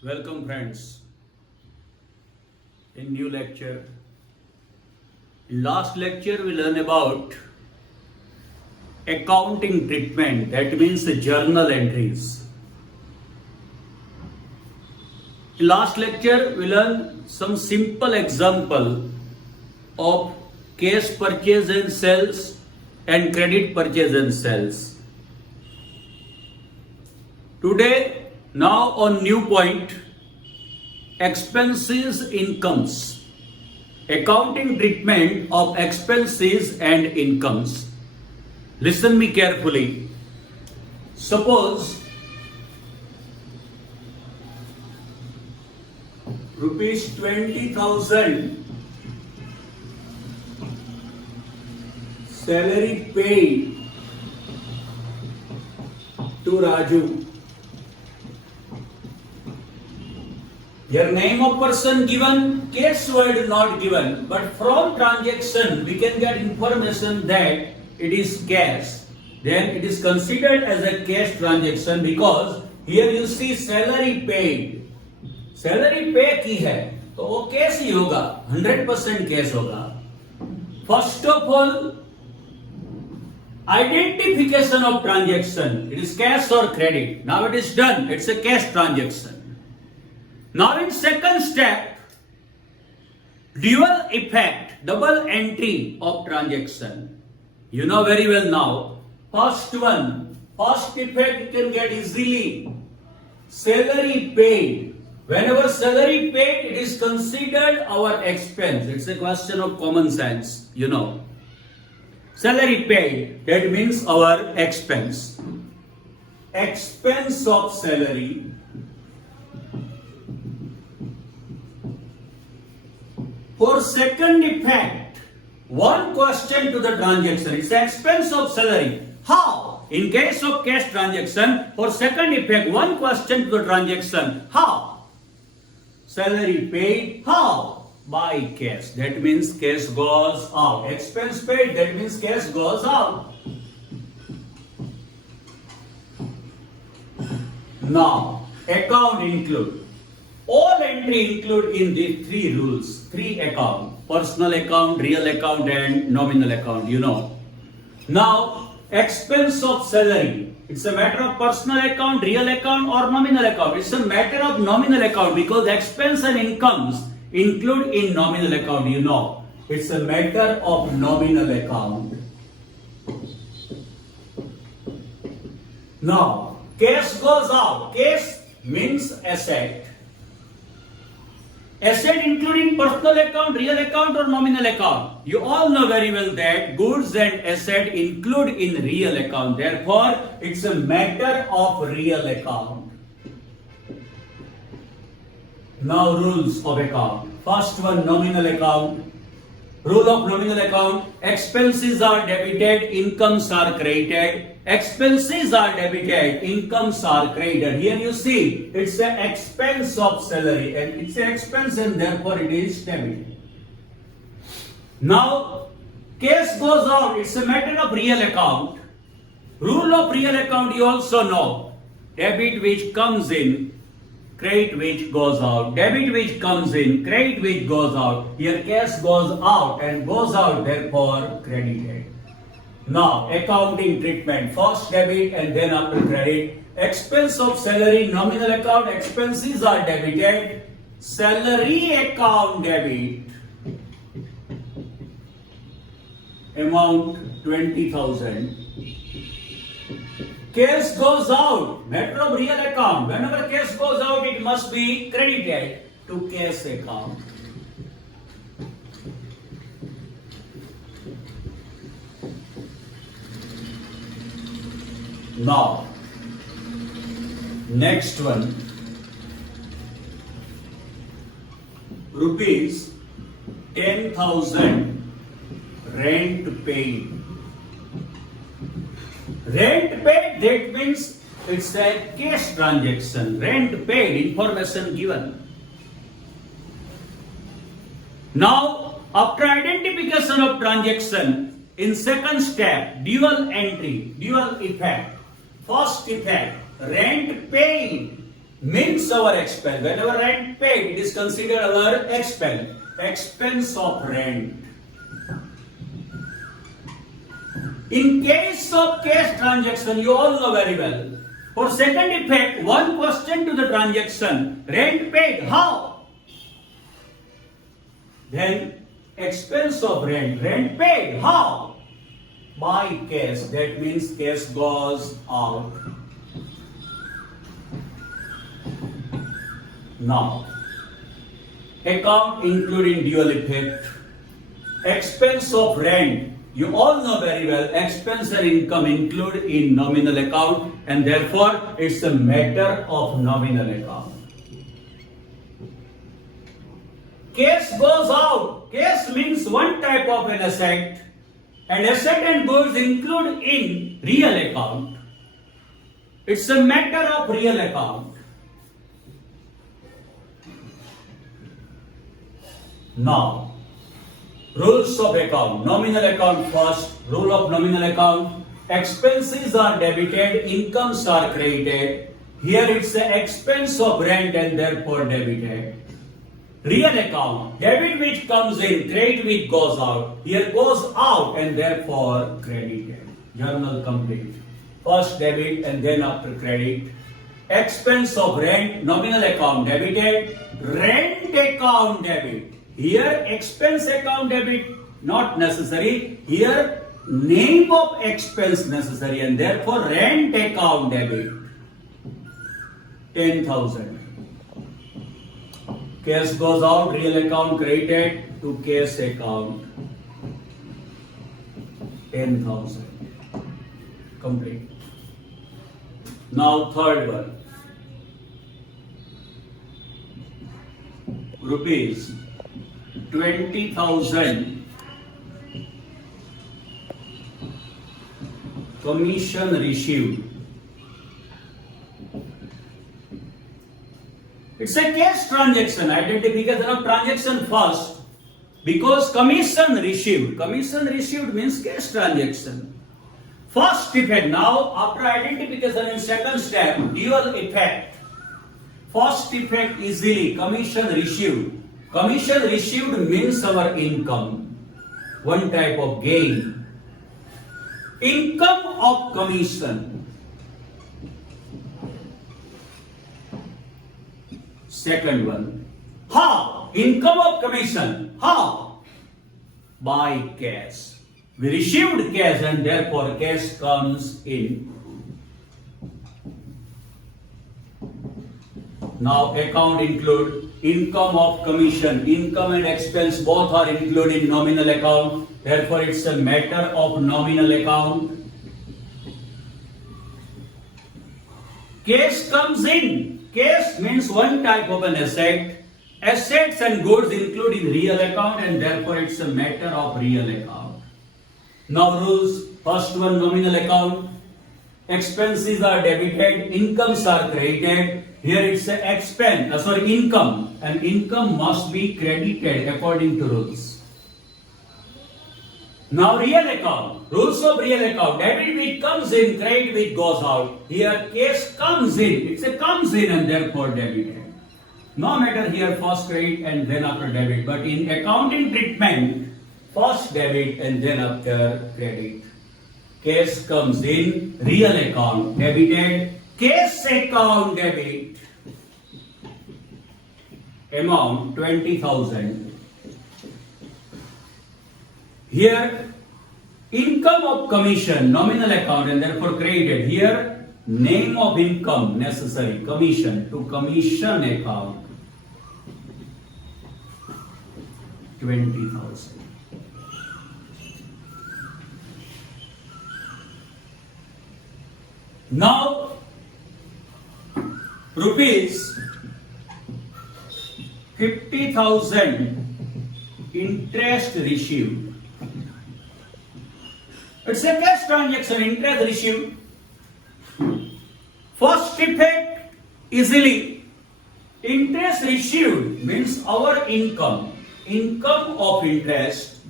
Welcome friends in new lecture. In last lecture we learned about accounting treatment, that means the journal entries. In last lecture we learned some simple example of cash purchase and sales and credit purchase and sales. Today, now on new point, expenses, incomes, accounting treatment of expenses and incomes. Listen me carefully. Suppose rupees 20,000 salary paid to Raju. Your name of person given, cash word not given, but from transaction we can get information that it is cash. Then it is considered as a cash transaction because here you see salary paid. Salary pay की है तो वो cash ही होगा, 100% cash होगा. First of all, identification of transaction. It is cash or credit. Now it is done. It's a cash transaction. Now in second step, dual effect, double entry of transaction. You know very well now. First effect you can get easily. Salary paid. Whenever salary paid, it is considered our expense. It's a question of common sense, you know. Salary paid, that means our expense. Expense of salary. For second effect, one question to the transaction. It's the expense of salary. How? In case of cash transaction, for second effect, one question to the transaction. How? Salary paid. How? By cash. That means cash goes out. Expense paid. That means cash goes out. Now, account include. All entry include in the three rules, three account, personal account, real account and nominal account, you know. Now, expense of salary, it's a matter of personal account, real account or nominal account. It's a matter of nominal account because expense and incomes include in nominal account, you know. It's a matter of nominal account. Now, cash goes out. Cash means asset. Asset including personal account, real account or nominal account. You all know very well that goods and asset include in real account. Therefore, it's a matter of real account. Now rules of account. First one, nominal account. Rule of nominal account. Expenses are debited, incomes are credited. Expenses are debited, incomes are credited. Here you see, it's an expense of salary and it's an expense and therefore it is debited. Now, cash goes out, it's a matter of real account. Rule of real account you also know. Debit which comes in, credit which goes out. Debit which comes in, credit which goes out. Here cash goes out and goes out, therefore credited. Now, accounting treatment, first debit and then after credit. Expense of salary, nominal account, expenses are debited. Salary account debit. Amount 20,000. Cash goes out, matter of real account. Whenever cash goes out, it must be credited to cash account. Now, next one, rupees 10,000 rent paid. Rent paid, that means it's a cash transaction. Rent paid, information given. Now, after identification of transaction, in second step, dual entry, dual effect. First effect, rent paid. means our expense. Whenever rent paid, it is considered our expense. Expense of rent. In case of cash transaction, you all know very well. For second effect, one question to the transaction. Rent paid, how? Then expense of rent. Rent paid, how? By cash. That means cash goes out. Now, account including dual effect. Expense of rent. You all know very well, expense and income include in nominal account, and therefore it's a matter of nominal account. Cash goes out. Cash means one type of an asset, and asset and goods include in real account. It's a matter of real account. Now, rules of account. Nominal account first. Rule of nominal account. Expenses are debited, incomes are credited. Here it's the expense of rent and therefore debited. Real account. Debit which comes in, credit which goes out. Here goes out and therefore credited. Journal complete. First debit and then after credit. Expense of rent, nominal account debited. Rent account debit. Here expense account debit not necessary. Here name of expense necessary and therefore rent account debit. 10,000. Cash goes out, real account credited to cash account. 10,000. Complete. Now third one. Rupees 20,000 commission received. It's a cash transaction. Identification of transaction first, because commission received. Commission received means cash transaction. First effect. Now after identification in second step, dual effect. First effect easily commission received. Commission received means our income, one type of gain. Income of commission. Second one. How? Income of commission. How? By cash. We received cash and therefore cash comes in. Now account include income of commission. Income and expense both are included in nominal account. Therefore it's a matter of nominal account. Cash comes in. Cash means one type of an asset. Assets and goods include in real account and therefore it's a matter of real account. Now rules. First one, nominal account. Expenses are debited, incomes are credited. Here it's a income, and income must be credited according to rules. Now real account. Rules of real account. Debit which comes in, credit which goes out. Here cash comes in. It's a comes in and therefore debited. No matter here first credit and then after debit. But in accounting treatment, first debit and then after credit. Cash comes in, real account debited, cash account debit. Amount 20,000. Here income of commission, nominal account and therefore credited. Here name of income necessary, commission, to commission account. 20,000. Now rupees 50,000 interest received. It's a cash transaction, interest received. First effect easily. Interest received means our income. Income of interest.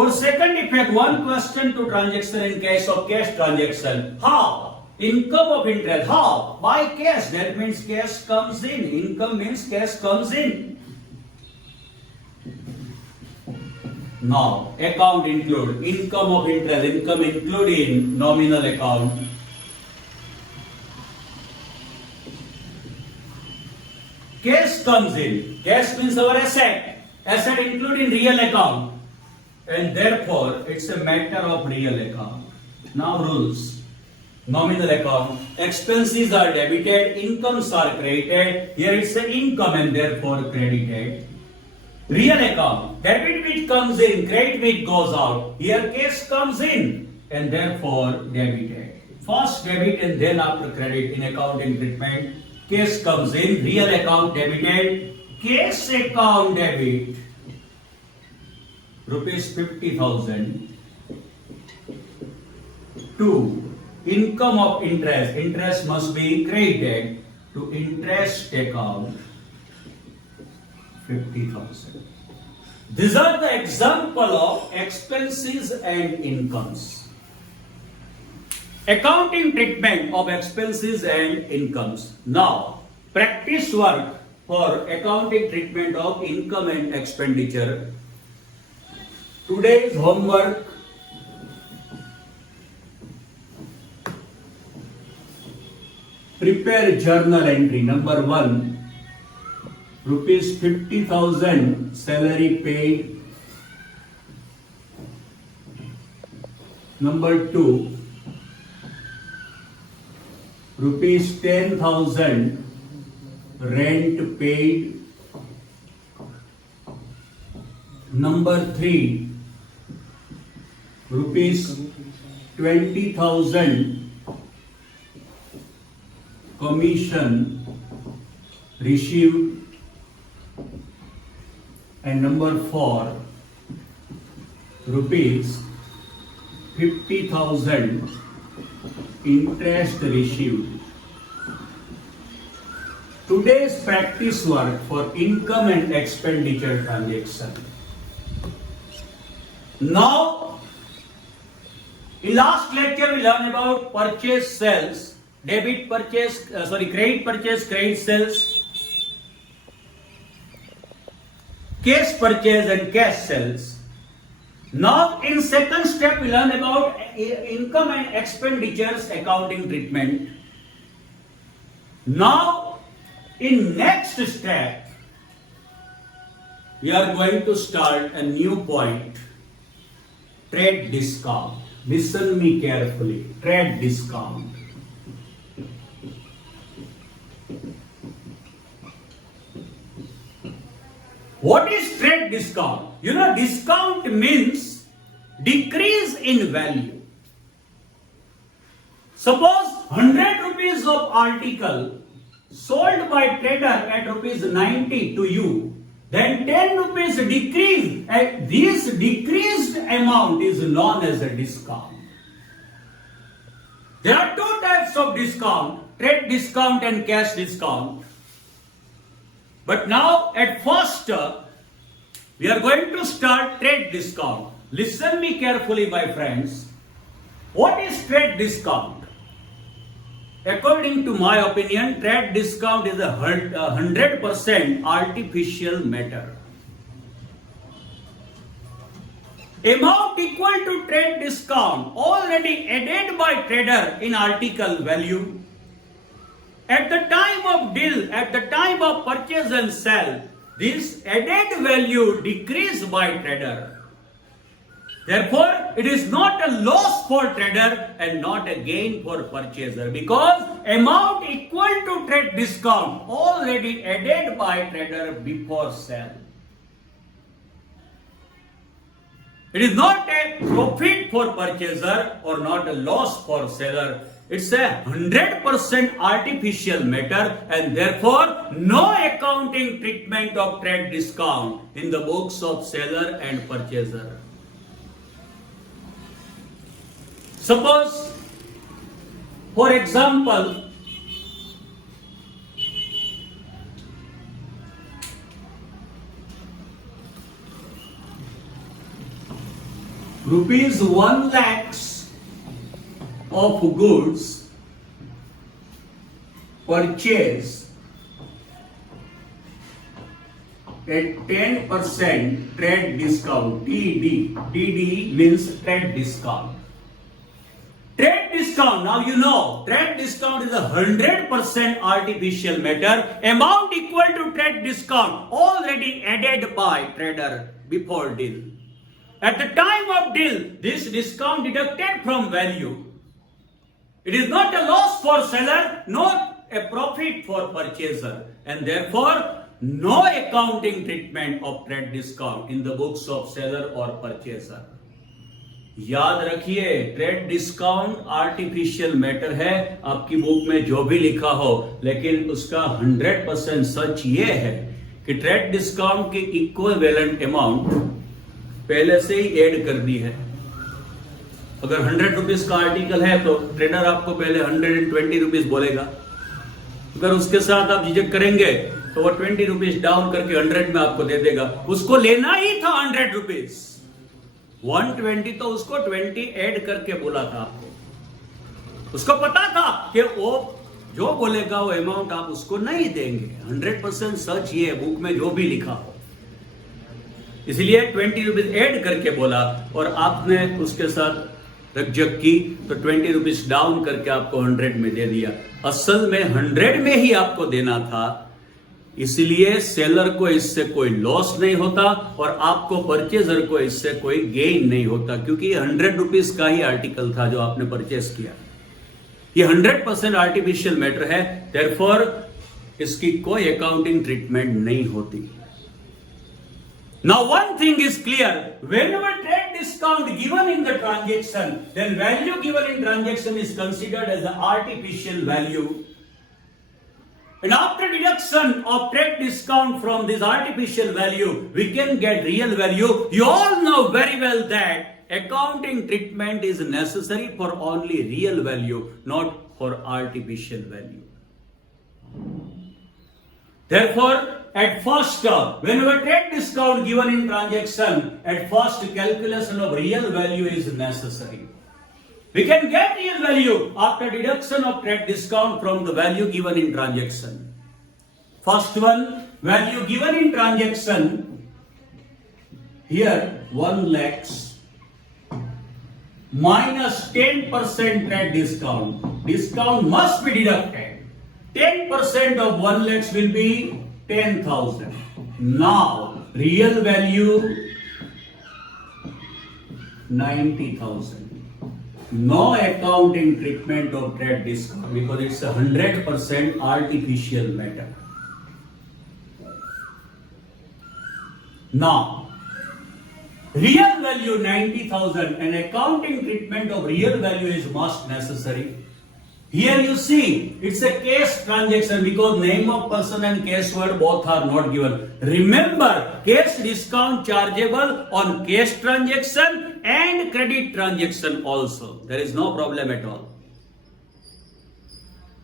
For second effect, one question to transaction in case of cash transaction. How? Income of interest. How? By cash. That means cash comes in. Income means cash comes in. Now, account include income of interest. Income include in nominal account. Cash comes in. Cash means our asset. Asset include in real account. And therefore, it's a matter of real account. Now rules. Nominal account. Expenses are debited. Incomes are credited. Here it's an income and therefore credited. Real account. Debit which comes in. Credit which goes out. Here cash comes in and therefore debited. First debit and then after credit in accounting treatment. Cash comes in. Real account debited. Cash account debit. Rupees 50,000 to income of interest. Interest must be credited to interest account 50,000. These are the example of expenses and incomes. Accounting treatment of expenses and incomes. Now, practice work for accounting treatment of income and expenditure. Today's homework. Prepare journal entry. Number 1. Rupees 50,000 salary paid. Number 2. Rupees 10,000 rent paid. Number 3. Rupees 20,000 commission received. And number 4, rupees 50,000 interest received. Today's practice work for income and expenditure transaction. Now, in last lecture we learned about purchase sales, credit purchase, credit sales, cash purchase and cash sales. Now in second step we learn about income and expenditures accounting treatment. Now in next step we are going to start a new point. Trade discount. Listen me carefully. Trade discount. What is trade discount? You know, discount means decrease in value. Suppose 100 rupees of article sold by trader at rupees 90 to you, then 10 rupees decrease, and this decreased amount is known as a discount. There are two types of discount, trade discount and cash discount. But now at first we are going to start trade discount. Listen me carefully, my friends. What is trade discount? According to my opinion, trade discount is a 100% artificial matter. Amount equal to trade discount already added by trader in article value. At the time of deal, at the time of purchase and sell, this added value decreased by trader. Therefore, it is not a loss for trader and not a gain for purchaser, because amount equal to trade discount already added by trader before sell. It is not a profit for purchaser or not a loss for seller. It's a 100% artificial matter, and therefore no accounting treatment of trade discount in the books of seller and purchaser. Suppose, for example, rupees 1 lakhs of goods purchased at 10% trade discount. TD means trade discount. Trade discount, now you know, trade discount is 100% artificial matter. Amount equal to trade discount already added by trader before deal. At the time of deal, this discount deducted from value. It is not a loss for seller, not a profit for purchaser, and therefore no accounting treatment of trade discount in the books of seller or purchaser. याद रखिए, trade discount artificial matter है, आपकी book में जो भी लिखा हो, लेकिन उसका 100% सच ये है कि ट्रेड डिस्काउंट की इक्विवेलेंट अमाउंट पहले से ही ऐड कर दी है. अगर 100 रुपीज का आर्टिकल है तो ट्रेडर आपको पहले 120 रुपीज बोलेगा. अगर उसके साथ आप झिझक करेंगे तो वो 20 रुपीज डाउन करके 100 में आपको दे देगा. उसको लेना ही था 100 रुपीज, 120 तो उसको 20 ऐड करके बोला था आपको. उसको पता था कि वो जो बोलेगा वो अमाउंट आप उसको नहीं देंगे. 100% सच ये बुक में जो भी लिखा हो, इसलिए 20 रुपीज ऐड करके बोला और आपने उसके साथ रकझक की तो 20 रुपीज डाउन करके आपको 100 में दे दिया. असल में 100 में ही आपको देना था, इसलिए सेलर को इससे कोई लॉस नहीं होता और आपको परचेजर को इससे कोई गेन नहीं होता, क्योंकि ये 100 रुपीज का ही आर्टिकल था जो आपने परचेस किया. ये 100% आर्टिफिशियल मैटर है, देयरफॉर इसकी कोई अकाउंटिंग ट्रीटमेंट नहीं होती. Now one thing is clear, whenever trade discount given in the transaction, then value given in transaction is considered as the artificial value. And after deduction of trade discount from this artificial value, we can get real value. You all know very well that accounting treatment is necessary for only real value, not for artificial value. Therefore, at first, whenever trade discount given in transaction, at first calculation of real value is necessary. We can get real value after deduction of trade discount from the value given in transaction. First one, value given in transaction, here 1 lakhs minus 10% trade discount. Discount must be deducted. 10% of 1 lakhs will be 10,000. Now, real value 90,000. No accounting treatment of trade discount because it's 100% artificial matter. Now, real value 90,000 and accounting treatment of real value is most necessary. Here you see, it's a cash transaction because name of person and cash word both are not given. Remember, cash discount chargeable on cash transaction and credit transaction also. There is no problem at all.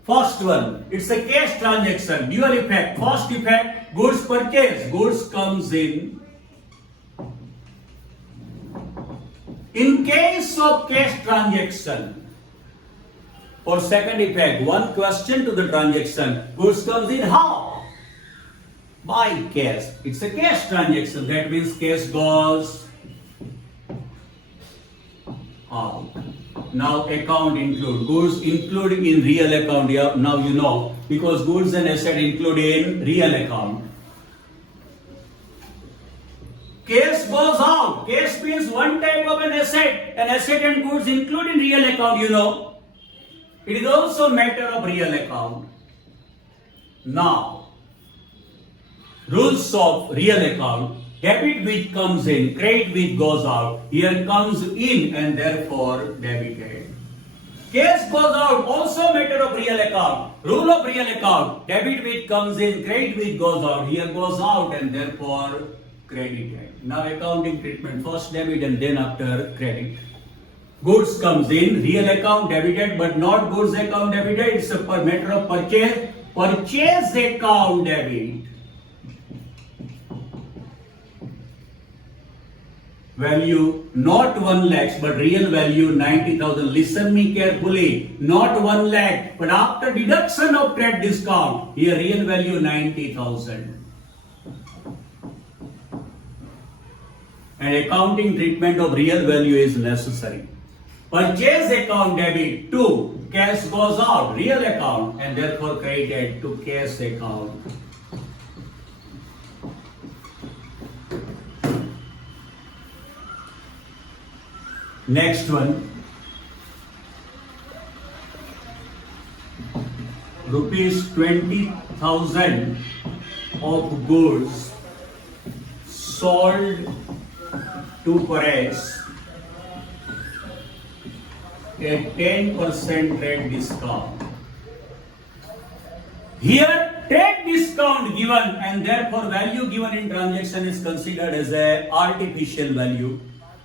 First one, it's a cash transaction, dual effect. First effect, goods purchase, goods comes in. In case of cash transaction, or second effect, one question to the transaction, goods comes in how? By cash. It's a cash transaction. That means cash goes out. Now account include. Goods included in real account. Yeah, now you know. Because goods and asset include in real account. Cash goes out. Cash means one type of an asset. An asset and goods include in real account, you know. It is also matter of real account. Now, rules of real account, debit which comes in, credit which goes out, here comes in and therefore debited. Cash goes out, also matter of real account. Rule of real account, debit which comes in, credit which goes out, here goes out and therefore credited. Now accounting treatment, first debit and then after credit. Goods comes in, real account debited, but not goods account debited. It's a matter of purchase. Purchase account debit. value not 1 lakh but real value 90,000. Listen me carefully, not 1 lakh but after deduction of trade discount, here real value 90,000. And accounting treatment of real value is necessary. Purchase account debit to cash goes out, real account, and therefore credited to cash account. Next one, rupees 20,000 of goods sold to Paresh at 10% trade discount. Here trade discount given and therefore value given in transaction is considered as a artificial value.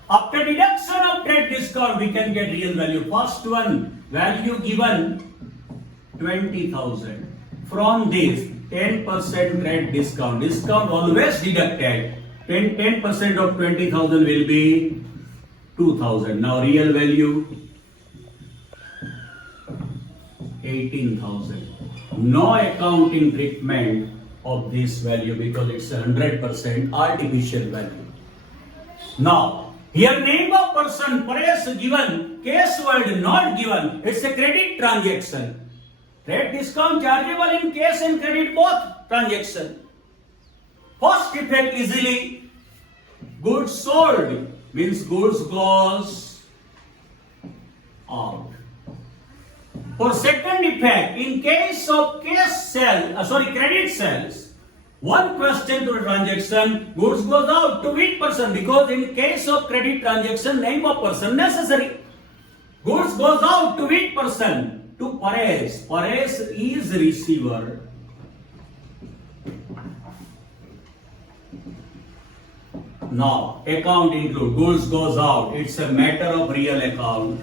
After deduction of trade discount, we can get real value. First one, value given 20,000. From this, 10% trade discount. Discount always deducted. 10% of 20,000 will be 2,000. Now real value 18,000. No accounting treatment of this value because it's 100% artificial value. Now, here name of person, Paresh given, cash word not given. It's a credit transaction. Trade discount chargeable in cash and credit both transaction. First effect easily, goods sold means goods goes out. For second effect, in case of credit sales, one question to the transaction, goods goes out to which person? Because in case of credit transaction, name of person necessary. Goods goes out to which person? To Paresh. Paresh is receiver. Now, account include goods goes out. It's a matter of real account.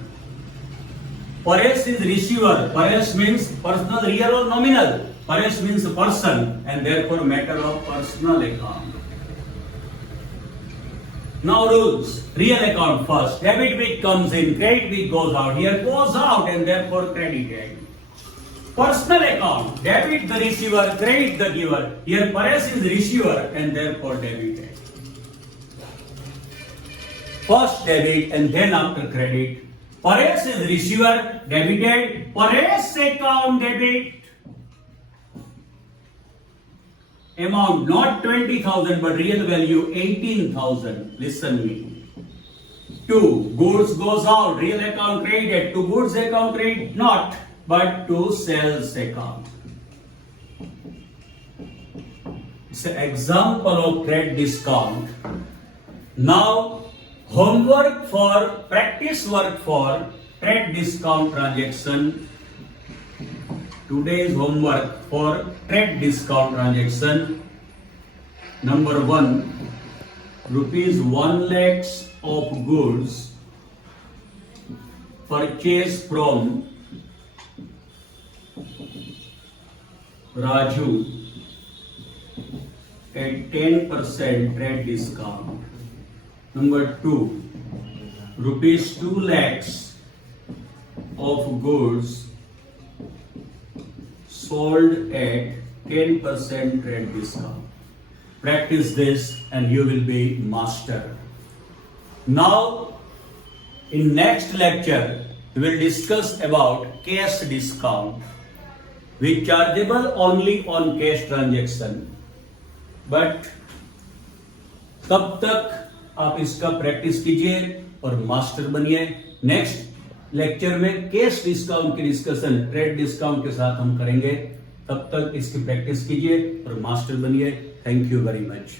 Paresh is receiver. Paresh means personal, real or nominal. Paresh means person and therefore matter of personal account. Now rules. Real account first. Debit which comes in, credit which goes out. Here goes out and therefore credited. Personal account. Debit the receiver, credit the giver. Here Paresh is receiver and therefore debited. First debit and then after credit. Paresh is receiver, debited. Paresh account debit. Amount not 20,000 but real value 18,000. Listen me. 2. Goods goes out. Real account credited. To goods account credit not but to sales account. It's an example of trade discount. Now practice work for trade discount transaction. Today's homework for trade discount transaction. Number 1, rupees 1 lakhs of goods purchased from Raju at 10% trade discount. Number 2, rupees 2 lakhs of goods sold at 10% trade discount. Practice this and you will be master. Now, in next lecture, we will discuss about cash discount, which chargeable only on cash transaction. But तब तक आप इसका practice कीजिए और master बनिए. Next lecture में cash discount की discussion trade discount के साथ हम करेंगे. तब तक इसकी प्रैक्टिस कीजिए और मास्टर बनिए. Thank you very much.